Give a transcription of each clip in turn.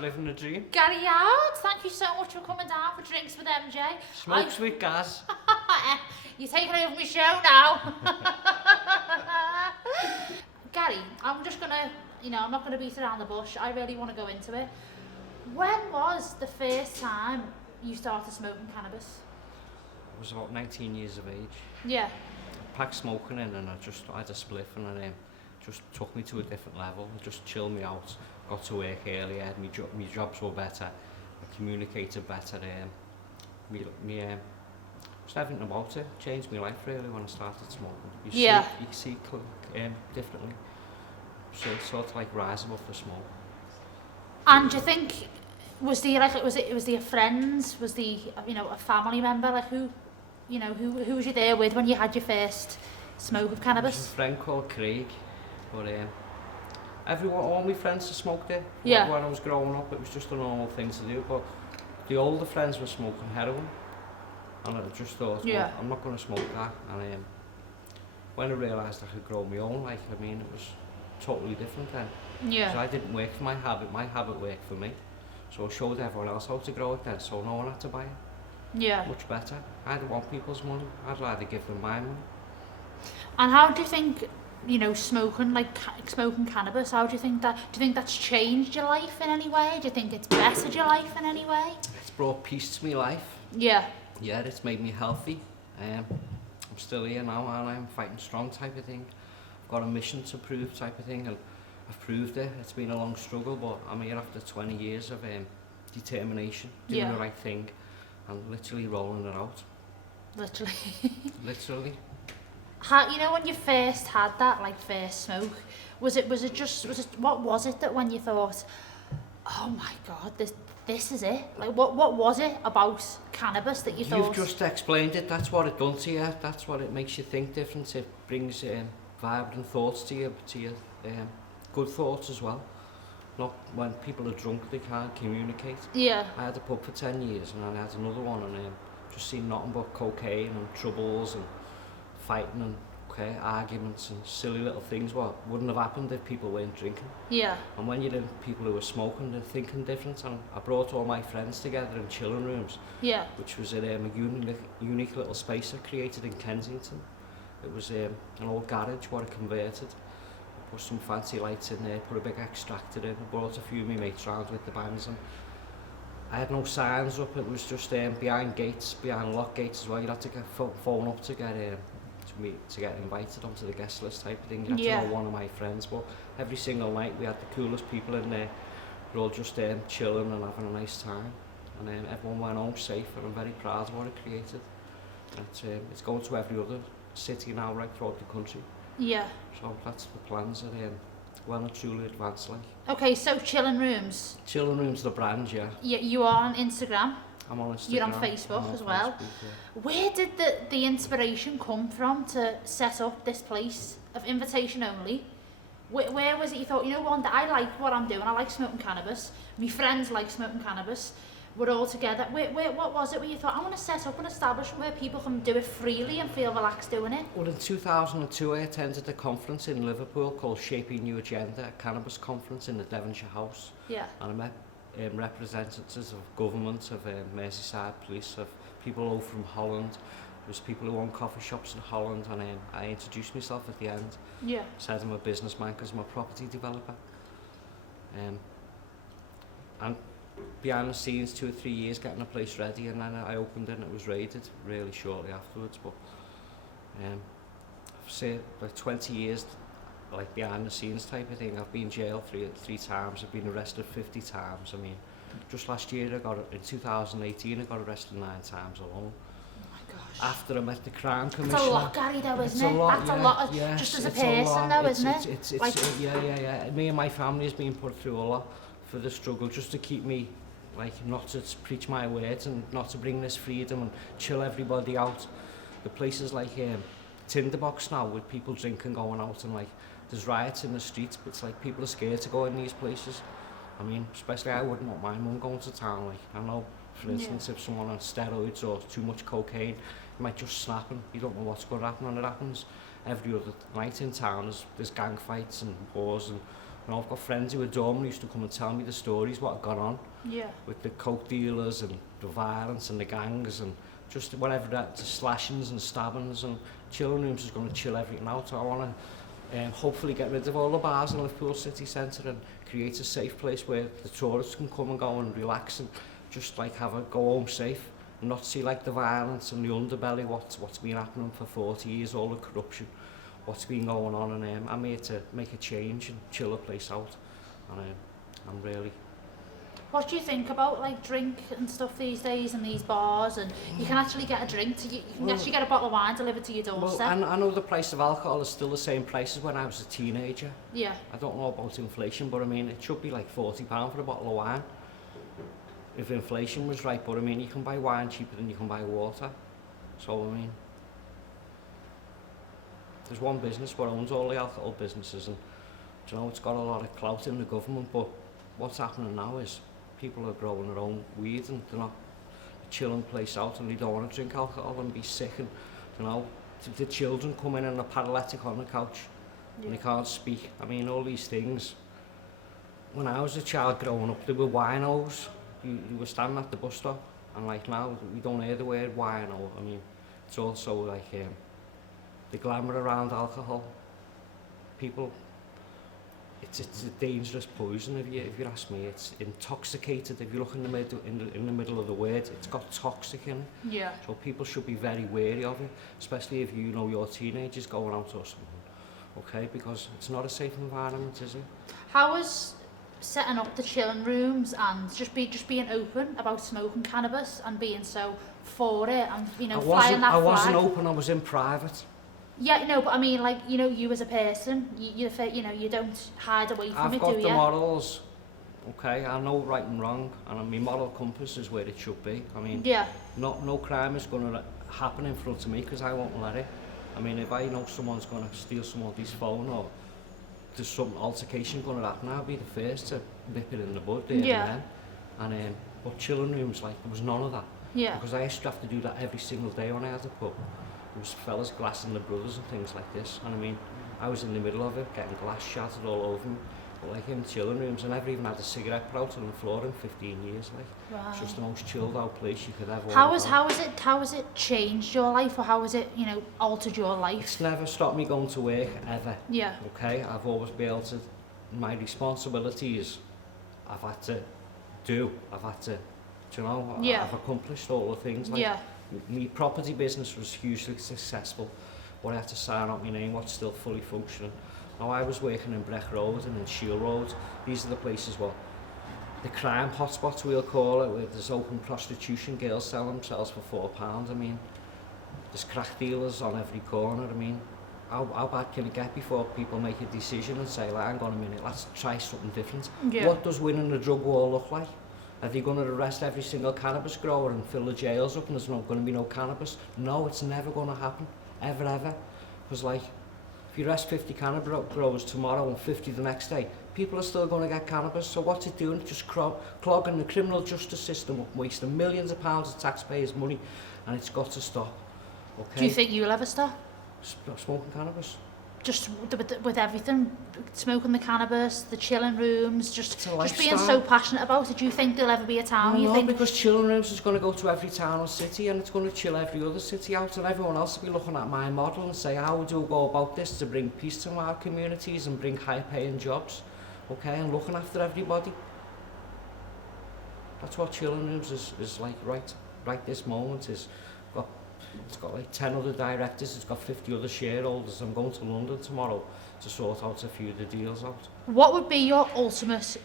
Living the dream. Gary Youds, thank you so much for coming down for drinks with MJ. Smokes with gas. You're taking over my show now. Gary, I'm just gonna, I'm not gonna beat around the bush. I really want to go into it. When was the first time you started smoking cannabis? I was about 19 years of age. Yeah. I packed smoking in and I had a spliff and it just took me to a different level. It just chilled me out. Got to work earlier, my jobs were better, I communicated better, just everything about it changed my life really when I started smoking. You see differently, so it's sort of like rise above the smoke. And do you think, was there friends, was there, a family member, like who was you there with when you had your first smoke of cannabis? There was a friend called Craig, but all my friends smoked it. Yeah. When I was growing up, it was just a normal thing to do. But the older friends were smoking heroin, and I just thought, well, I'm not going to smoke that. And when I realised I could grow my own, it was totally different then. Yeah. So I didn't work for my habit worked for me. So I showed everyone else how to grow it then, so no one had to buy it. Yeah. Much better. I didn't want people's money. I'd rather give them my money. And how do you think? Smoking cannabis, how do you think that's changed your life in any way? Do you think it's bettered your life in any way? It's brought peace to my life. Yeah. Yeah, it's made me healthy. I'm still here now and I'm fighting strong type of thing. I've got a mission to prove type of thing and I've proved it. It's been a long struggle, but I'm here after 20 years of determination, doing the right thing and literally rolling it out. Literally? Literally. When you first had that, first smoke, what was it that when you thought, oh my God, this is it? What was it about cannabis that you thought? You've just explained it. That's what it does to you. That's what it makes you think different. It brings vibrant thoughts to you, good thoughts as well. Not when people are drunk, they can't communicate. Yeah. I had a pub for 10 years and I had another one and just seen nothing but cocaine and troubles and fighting and arguments and silly little things what wouldn't have happened if people weren't drinking. Yeah. And when you're in people who are smoking, they're thinking different. And I brought all my friends together in Chillin Rooms. Yeah. Which was a unique little space I created in Kensington. It was an old garage what I converted. I put some fancy lights in there, put a big extractor in. I brought a few of my mates round with the bands and I had no signs up. It was just behind lock gates as well. You had to get phone up to get invited onto the guest list type of thing. You had to know one of my friends, but every single night we had the coolest people in there. We're all just chilling and having a nice time, and everyone went home safe. And I'm very proud of what I created. It's going to every other city now, right throughout the country. Yeah. So that's the plans are well and truly advanced. Okay, so Chillin Rooms. Chillin Rooms, the brand, yeah. Yeah, you are on Instagram. I'm on Instagram. You're on Facebook as well. Facebook, Where did the inspiration come from to set up this place of invitation only? Where was it you thought, I like what I'm doing, I like smoking cannabis, my friends like smoking cannabis, we're all together. What was it where you thought, I want to set up an establishment where people can do it freely and feel relaxed doing it? Well, in 2002 I attended a conference in Liverpool called Shaping New Agenda, a cannabis conference in the Devonshire House. Yeah. And I met representatives of government, of Merseyside police, of people all from Holland. There was people who own coffee shops in Holland, and I introduced myself at the end. Yeah. Said I'm a businessman because I'm a property developer. And behind the scenes, 2 or 3 years getting the place ready, and then I opened it and it was raided really shortly afterwards. But I've say like 20 years behind the scenes type of thing. I've been jailed three times, I've been arrested 50 times. Just last year in 2018 I got arrested 9 times alone. Oh my gosh. After I met the crime commissioner. That's a lot, Gary, though, isn't it? That's a lot, just as a person though, isn't it? Yeah. Me and my family has been put through a lot for the struggle, just to keep me like not to preach my words and not to bring this freedom and chill everybody out. The places like Tinderbox now with people drinking, going out, and like there's riots in the streets, but it's like people are scared to go in these places. I mean, especially I wouldn't want my mum going to town. Like I know, for instance, if someone on steroids or too much cocaine, you might just snap and you don't know what's going to happen, and it happens every other night in town. There's gang fights and wars, and you know, I've got friends who are Dorman who used to come and tell me the stories what had gone on with the coke dealers and the violence and the gangs and just whatever that, the slashings and stabbings, and Chillin Rooms is going to chill everything out. So I want to hopefully get rid of all the bars in Liverpool city centre and create a safe place where the tourists can come and go and relax and just like have a go home safe and not see like the violence and the underbelly, what's been happening for 40 years, all the corruption, what's been going on, and I'm here to make a change and chill the place out, and I'm really... What do you think about like drink and stuff these days in these bars, and you can actually get a drink, you can actually get a bottle of wine delivered to your doorstep? Well, I know the price of alcohol is still the same price as when I was a teenager. Yeah. I don't know about inflation, but I mean, it should be like £40 for a bottle of wine, if inflation was right, but I mean, you can buy wine cheaper than you can buy water. So, I mean, there's one business what owns all the alcohol businesses, and you know, it's got a lot of clout in the government, but what's happening now is people are growing their own weed and they're not chilling place out, and they don't want to drink alcohol and be sick, and you know, the children come in and are paralytic on the couch and they can't speak. I mean, all these things. When I was a child growing up, there were winos. You were standing at the bus stop, and like now we don't hear the word wino. I mean, it's also like the glamour around alcohol. People, it's a dangerous poison. If you ask me, it's intoxicated. If you look in the middle of the word, it's got toxic in it. Yeah. So people should be very wary of it, especially if you know your teenagers going out or something. Okay, because it's not a safe environment, is it? How is setting up the Chillin Rooms and just being open about smoking cannabis and being so for it, and you know, flying that flag? I wasn't open. I was in private. Yeah, no, but I mean, like, you know, you as a person, you know, you don't hide away from I've it, do you? got the morals, okay, I know right and wrong, and my moral compass is where it should be. I mean, no crime is going to happen in front of me because I won't let it. I mean, if I know someone's going to steal somebody's phone or there's some altercation going to happen, I'll be the first to nip it in the bud there and then. But Chillin Rooms, like, there was none of that. Yeah. Because I used to have to do that every single day when I had a pub. There was fellas glassing the brothers and things like this, and I mean, I was in the middle of it, getting glass shattered all over me. But like in Chillin Rooms, I never even had a cigarette put out on the floor in 15 years. Like, it's just the most chilled out place you could ever. How has it changed your life, or how has it, you know, altered your life? It's never stopped me going to work ever. Yeah. Okay, I've always been able to. My responsibilities, I've had to do. I've had to, you know, I've accomplished all the things. Like, my property business was hugely successful, but I had to sign up my name, what's still fully functioning. Now I was working in Breck Road and in Shield Road. These are the places where the crime hotspots, we'll call it, where there's open prostitution, girls sell themselves for £4. I mean, there's crack dealers on every corner. I mean, how bad can it get before people make a decision and say, like, hang on a minute, let's try something different. What does winning the drug war look like? Are they going to arrest every single cannabis grower and fill the jails up and there's not going to be no cannabis? No, it's never going to happen, ever. Because like, if you arrest 50 cannabis growers tomorrow and 50 the next day, people are still going to get cannabis. So what's it doing? It's just clogging the criminal justice system up, wasting millions of pounds of taxpayers' money, and it's got to stop. Okay? Do you think you'll ever stop? Smoking cannabis? Just with everything, smoking the cannabis, the Chillin Rooms, just being so passionate about it. Do you think there'll ever be a town? No, because Chillin Rooms is going to go to every town or city, and it's going to chill every other city out, and everyone else will be looking at my model and say, how do we go about this to bring peace to our communities and bring high-paying jobs, okay, and looking after everybody. That's what Chillin Rooms is like right this moment. It's got like 10 other directors, it's got 50 other shareholders. I'm going to London tomorrow to sort out a few of the deals out. What would be your ultimate,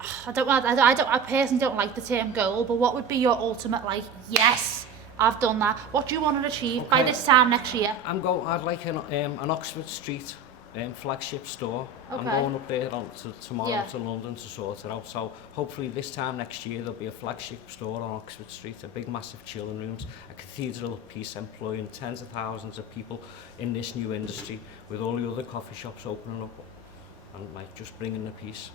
I personally don't like the term goal, but what would be your ultimate, like, yes, I've done that. What do you want to achieve by this time next year? I'd like an Oxford Street Flagship store. Okay. I'm going up there tomorrow Yeah. to London to sort it out. So hopefully this time next year there'll be a flagship store on Oxford Street, a big massive Chillin Rooms, a cathedral piece employing tens of thousands of people in this new industry, with all the other coffee shops opening up and like just bringing the peace.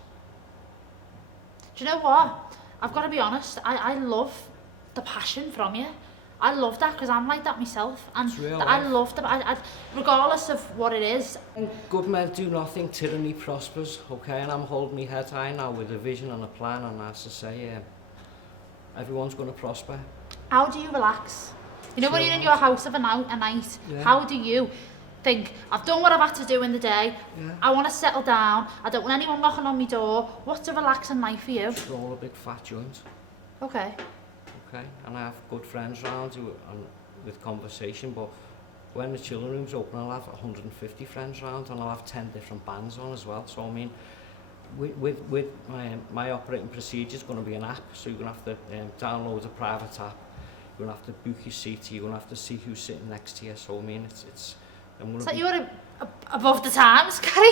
Do you know what? I've got to be honest, I love the passion from you. I love that because I'm like that myself, and I love that. I regardless of what it is. Good men do nothing, tyranny prospers. Okay, and I'm holding my head high now with a vision and a plan, and as I say, everyone's going to prosper. How do you relax? You know, when you're in your house of a night, yeah. How do you think, I've done what I've had to do in the day, yeah. I want to settle down, I don't want anyone knocking on my door. What's a relaxing night for you? Just roll a big fat joint. Okay. Okay, and I have good friends around who, and with conversation, but when the Chillin Rooms open, I'll have 150 friends around, and I'll have 10 different bands on as well. So I mean, with my operating procedure is going to be an app, so you're going to have to download a private app. You're going to have to book your seat. You're going to have to see who's sitting next to you. So I mean, it's so you're above the times, Gary,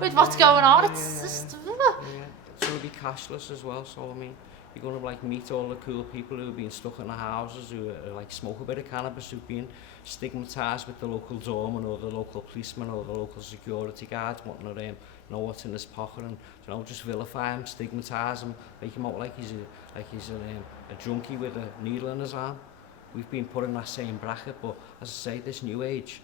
with what's going on. It's just. It's going to be cashless as well. So I mean, you're going to like meet all the cool people who've been stuck in their houses, who like smoke a bit of cannabis, who've been stigmatised with the local doorman or the local policeman or the local security guard, wanting to know what's in his pocket, and you know, just vilify him, stigmatise him, make him out like he's a junkie with a needle in his arm. We've been put in that same bracket, but as I say, this new age,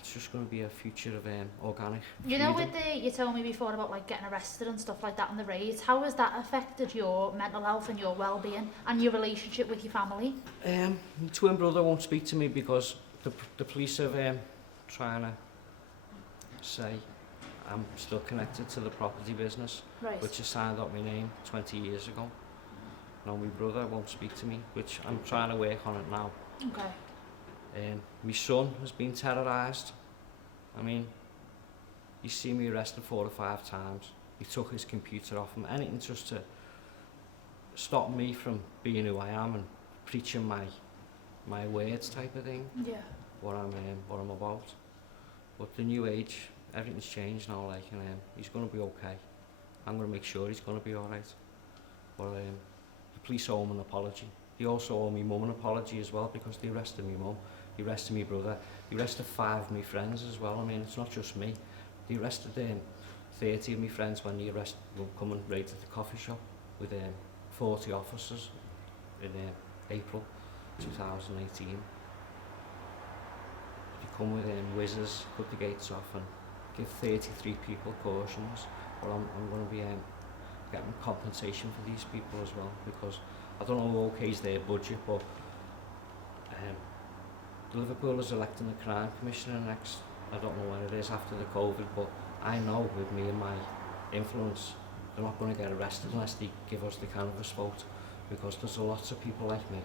it's just going to be a future of organic freedom. You know, with you told me before about like getting arrested and stuff like that on the raids, how has that affected your mental health and your well-being and your relationship with your family? My twin brother won't speak to me because the police are trying to say I'm still connected to the property business, right, which I signed up my name 20 years ago. No, my brother won't speak to me, which I'm trying to work on it now. Okay. My son has been terrorised. I mean, he's seen me arrested 4 or 5 times. He took his computer off him, anything just to stop me from being who I am and preaching my words type of thing. Yeah. What I'm about. But the new age, everything's changed now, like, and he's going to be okay. I'm going to make sure he's going to be alright. But the police owe him an apology. They also owe me mum an apology as well, because they arrested me mum, they arrested me brother, they arrested 5 of my friends as well. I mean, it's not just me. They arrested 30 of my friends when they were coming right at the coffee shop with 40 officers in April 2018. They come with whizzers, cut the gates off and give 33 people cautions. But I'm going to be getting compensation for these people as well, because I don't know who okays their budget, but Liverpool is electing a crime commissioner next. I don't know when it is after the COVID, but I know with me and my influence, they're not going to get arrested unless they give us the cannabis vote, because there's lots of people like me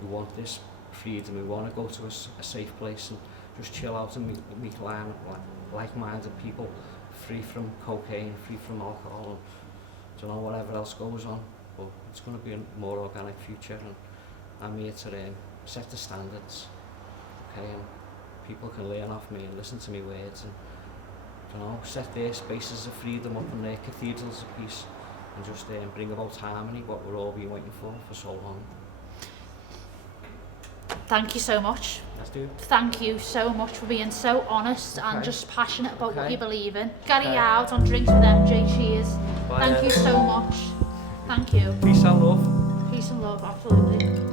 who want this freedom, who want to go to a safe place and just chill out and meet like-minded people, free from cocaine, free from alcohol, and don't know whatever else goes on. But it's going to be a more organic future, and I'm here to set the standards, okay, and people can learn off me and listen to me words, and you know, set their spaces of freedom up and their cathedrals of peace, and just bring about harmony, what we're all been waiting for so long. Thank you so much. Let's do it. Thank you so much for being so honest and just passionate about what you believe in. Gary Youds on Drinks with MJ. Cheers. Bye. Thank you so much. Thank you. Peace and love. Peace and love, absolutely.